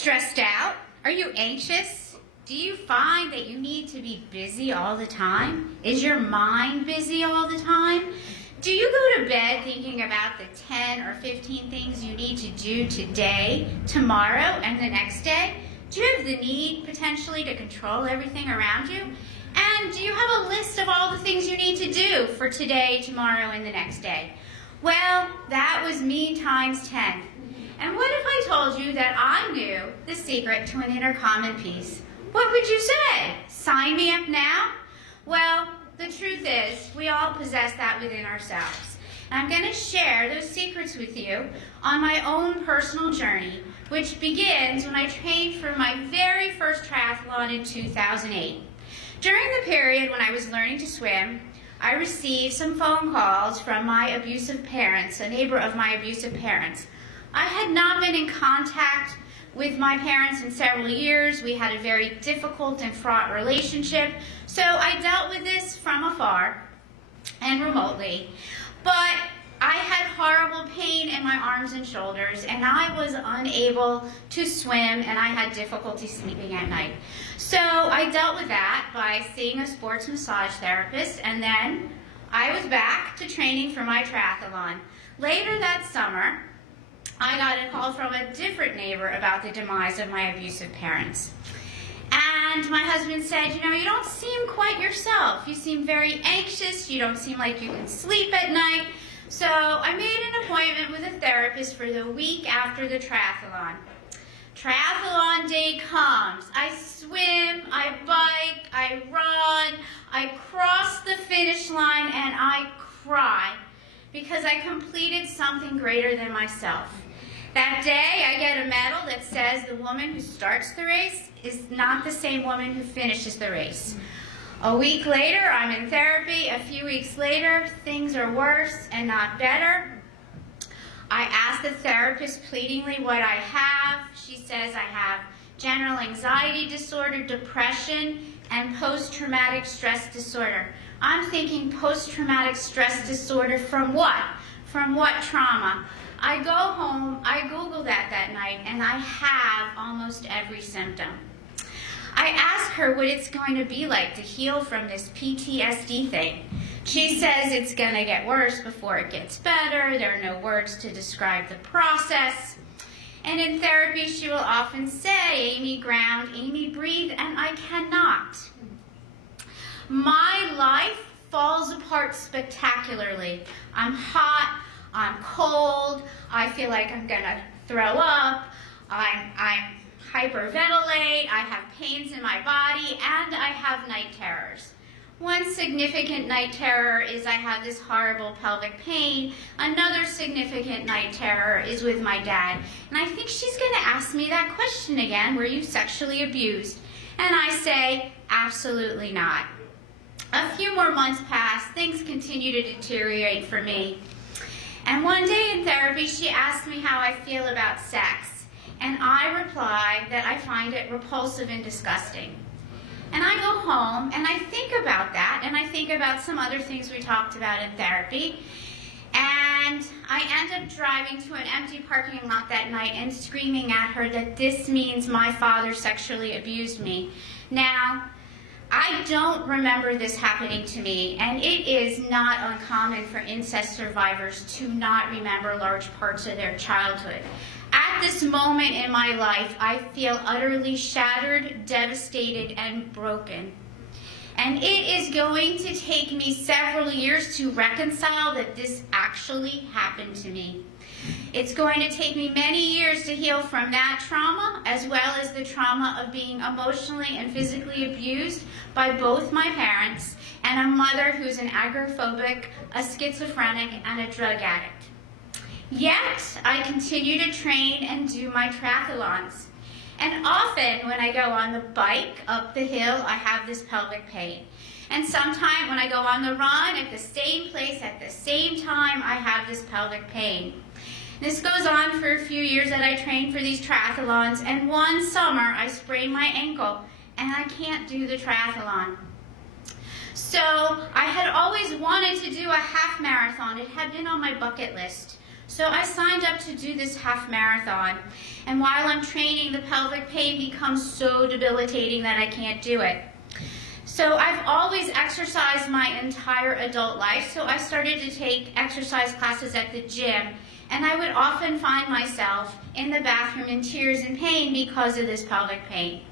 stressed out? Are you anxious? Do you find that you need to be busy all the time? Is your mind busy all the time? Do you go to bed thinking about the 10 or 15 things you need to do today, tomorrow, and the next day? Do you have the need potentially to control everything around you? And do you have a list of all the things you need to do for today, tomorrow, and the next day? Well, that was me times 10. And what if I told you that I knew the secret to an inner calm and peace? What would you say? Sign me up now? Well, the truth is, we all possess that within ourselves. And I'm going to share those secrets with you on my own personal journey, which begins when I trained for my very first triathlon in 2008. During the period when I was learning to swim, I received some phone calls from my abusive parents, a neighbor of my abusive parents. I had not been in contact with my parents in several years. We had a very difficult and fraught relationship, so I dealt with this from afar and remotely. But I had horrible pain in my arms and shoulders, and I was unable to swim, and I had difficulty sleeping at night. So I dealt with that by seeing a sports massage therapist, and then I was back to training for my triathlon. Later that summer, I got a call from a different neighbor about the demise of my abusive parents. And my husband said, you don't seem quite yourself. You seem very anxious. You don't seem like you can sleep at night. So I made an appointment with a therapist for the week after the triathlon. Triathlon day comes. I swim, I bike, I run, I cross the finish line, and I cry because I completed something greater than myself. That day, I get a medal that says the woman who starts the race is not the same woman who finishes the race. A week later, I'm in therapy. A few weeks later, things are worse and not better. I ask the therapist pleadingly what I have. She says I have general anxiety disorder, depression, and post-traumatic stress disorder. I'm thinking post-traumatic stress disorder from what? From what trauma? I go home, I Google that night, and I have almost every symptom. I ask her what it's going to be like to heal from this PTSD thing. She says it's going to get worse before it gets better. There are no words to describe the process. And in therapy, she will often say, Amy, ground, Amy, breathe, and I cannot. My life falls apart spectacularly. I'm hot. I'm cold, I feel like I'm gonna throw up, I'm hyperventilate, I have pains in my body, and I have night terrors. One significant night terror is I have this horrible pelvic pain. Another significant night terror is with my dad. And I think she's gonna ask me that question again, were you sexually abused? And I say, absolutely not. A few more months pass, things continue to deteriorate for me. And one day in therapy, she asked me how I feel about sex. And I replied that I find it repulsive and disgusting. And I go home and I think about that, and I think about some other things we talked about in therapy. And I end up driving to an empty parking lot that night and screaming at her that this means my father sexually abused me. Now, I don't remember this happening to me, and it is not uncommon for incest survivors to not remember large parts of their childhood. At this moment in my life, I feel utterly shattered, devastated, and broken. And it is going to take me several years to reconcile that this actually happened to me. It's going to take me many years to heal from that trauma, as well as the trauma of being emotionally and physically abused by both my parents and a mother who's an agoraphobic, a schizophrenic, and a drug addict. Yet, I continue to train and do my triathlons. And often, when I go on the bike up the hill, I have this pelvic pain. And sometimes when I go on the run at the same place at the same time, I have this pelvic pain. This goes on for a few years that I train for these triathlons, and one summer I sprained my ankle and I can't do the triathlon. So I had always wanted to do a half marathon. It had been on my bucket list. So I signed up to do this half marathon, and while I'm training, the pelvic pain becomes so debilitating that I can't do it. So I've always exercised my entire adult life, so I started to take exercise classes at the gym, and I would often find myself in the bathroom in tears and pain because of this pelvic pain.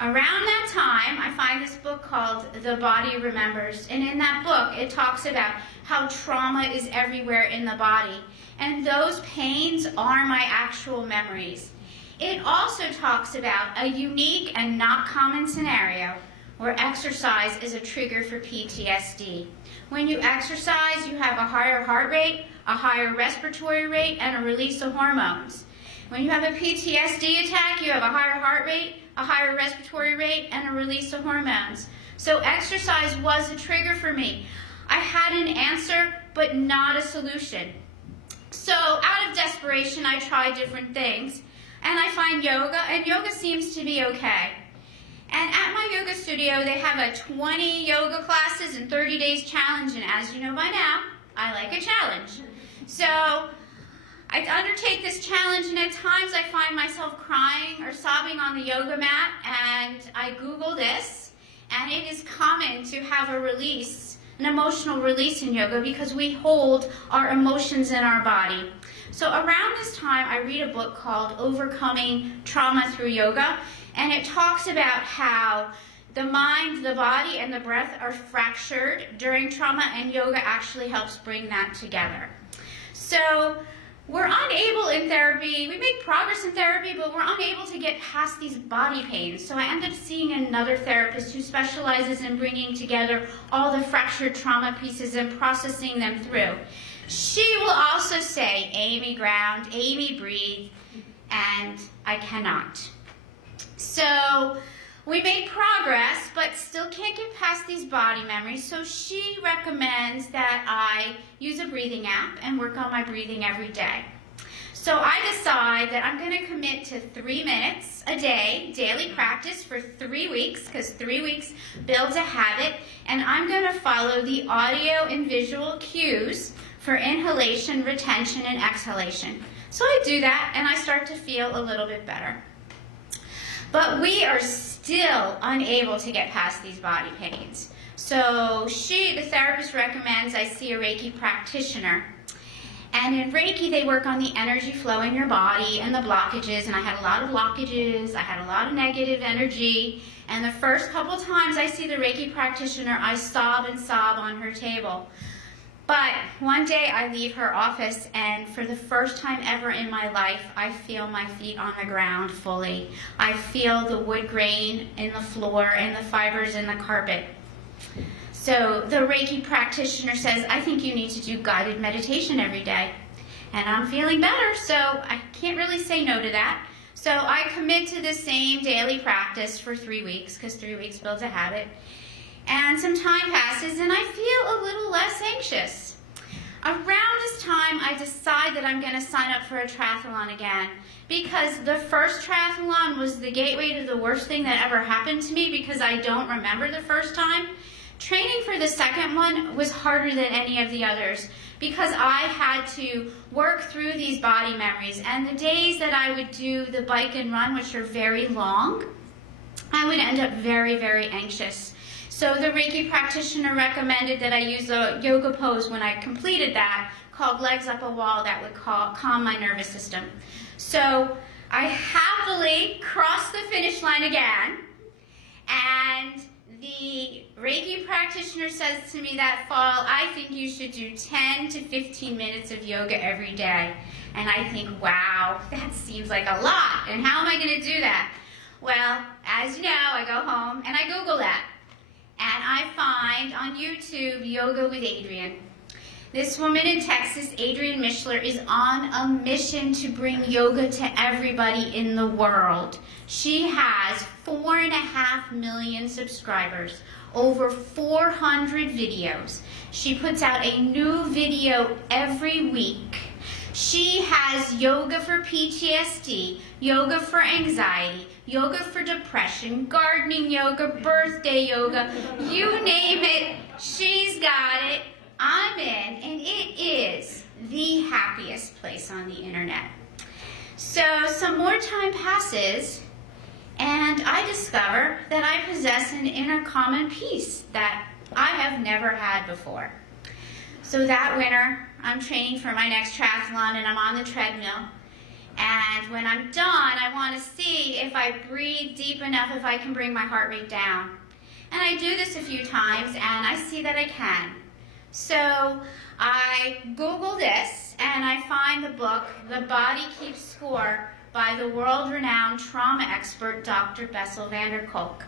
Around that time, I find this book called The Body Remembers, and in that book, it talks about how trauma is everywhere in the body, and those pains are my actual memories. It also talks about a unique and not common scenario where exercise is a trigger for PTSD. When you exercise, you have a higher heart rate, a higher respiratory rate, and a release of hormones. When you have a PTSD attack, you have a higher heart rate, a higher respiratory rate, and a release of hormones. So exercise was a trigger for me. I had an answer, but not a solution. So out of desperation, I tried different things, and I find yoga, and yoga seems to be okay. And at my yoga studio, they have a 20 yoga classes and 30 days challenge, and as you know by now, I like a challenge. So I undertake this challenge, and at times I find myself crying or sobbing on the yoga mat, and I Google this, and it is common to have a release, an emotional release in yoga because we hold our emotions in our body. So around this time, I read a book called Overcoming Trauma Through Yoga, and it talks about how the mind, the body, and the breath are fractured during trauma, and yoga actually helps bring that together. So we're unable in therapy, we make progress in therapy, but we're unable to get past these body pains. So I end up seeing another therapist who specializes in bringing together all the fractured trauma pieces and processing them through. She will also say, Amy, ground, Amy, breathe, and I cannot. So we make progress, but still can't get past these body memories. So she recommends that I use a breathing app and work on my breathing every day. So I decide that I'm going to commit to 3 minutes a day, daily practice for 3 weeks, because 3 weeks builds a habit, and I'm going to follow the audio and visual cues for inhalation, retention, and exhalation. So I do that, and I start to feel a little bit better. But we are still unable to get past these body pains. So the therapist recommends I see a Reiki practitioner. And in Reiki, they work on the energy flow in your body and the blockages. And I had a lot of blockages. I had a lot of negative energy. And the first couple times I see the Reiki practitioner, I sob and sob on her table. But one day I leave her office, and for the first time ever in my life, I feel my feet on the ground fully. I feel the wood grain in the floor and the fibers in the carpet. So the Reiki practitioner says, I think you need to do guided meditation every day. And I'm feeling better, so I can't really say no to that. So I commit to the same daily practice for 3 weeks, because 3 weeks builds a habit. And some time passes, and I feel a little less anxious. Around this time, I decide that I'm going to sign up for a triathlon again, because the first triathlon was the gateway to the worst thing that ever happened to me, because I don't remember the first time. Training for the second one was harder than any of the others, because I had to work through these body memories. And the days that I would do the bike and run, which are very long, I would end up very, very anxious. So the Reiki practitioner recommended that I use a yoga pose when I completed that, called legs up a wall, that would calm my nervous system. So I happily crossed the finish line again, and the Reiki practitioner says to me that fall, I think you should do 10 to 15 minutes of yoga every day. And I think, wow, that seems like a lot, and how am I going to do that? Well, as you know, I go home and I Google that. And I find on YouTube, Yoga with Adrienne. This woman in Texas, Adrienne Mishler, is on a mission to bring yoga to everybody in the world. She has 4.5 million subscribers, over 400 videos. She puts out a new video every week. She has yoga for PTSD, yoga for anxiety, yoga for depression, gardening yoga, birthday yoga, you name it, she's got it. I'm in, and it is the happiest, on the internet. So some more time passes, and I discover that I possess an inner common peace that I have never had before. So that winter, I'm training for my next triathlon, and I'm on the treadmill. And when I'm done, I want to see if I breathe deep enough, if I can bring my heart rate down. And I do this a few times, and I see that I can. So I Google this, and I find the book, The Body Keeps Score, by the world-renowned trauma expert, Dr. Bessel van der Kolk.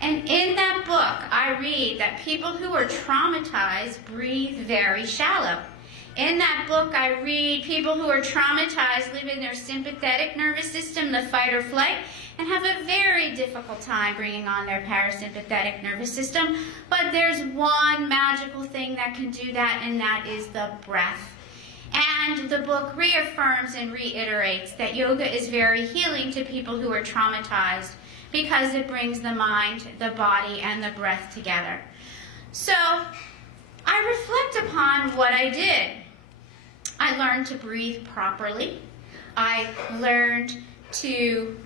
And in that book, I read that people who are traumatized breathe very shallow. In that book, I read people who are traumatized live in their sympathetic nervous system, the fight or flight, and have a very difficult time bringing on their parasympathetic nervous system. But there's one magical thing that can do that, and that is the breath. And the book reaffirms and reiterates that yoga is very healing to people who are traumatized because it brings the mind, the body, and the breath together. So I reflect upon what I did. I learned to breathe properly. I learned to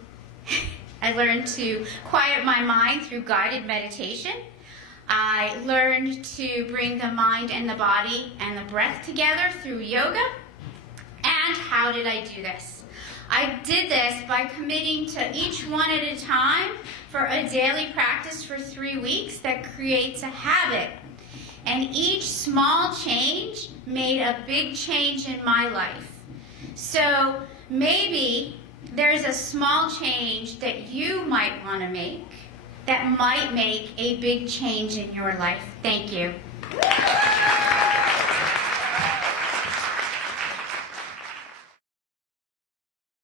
quiet my mind through guided meditation. I learned to bring the mind and the body and the breath together through yoga. And how did I do this? I did this by committing to each one at a time for a daily practice for 3 weeks that creates a habit. And each small change made a big change in my life. So maybe there's a small change that you might want to make that might make a big change in your life. Thank you.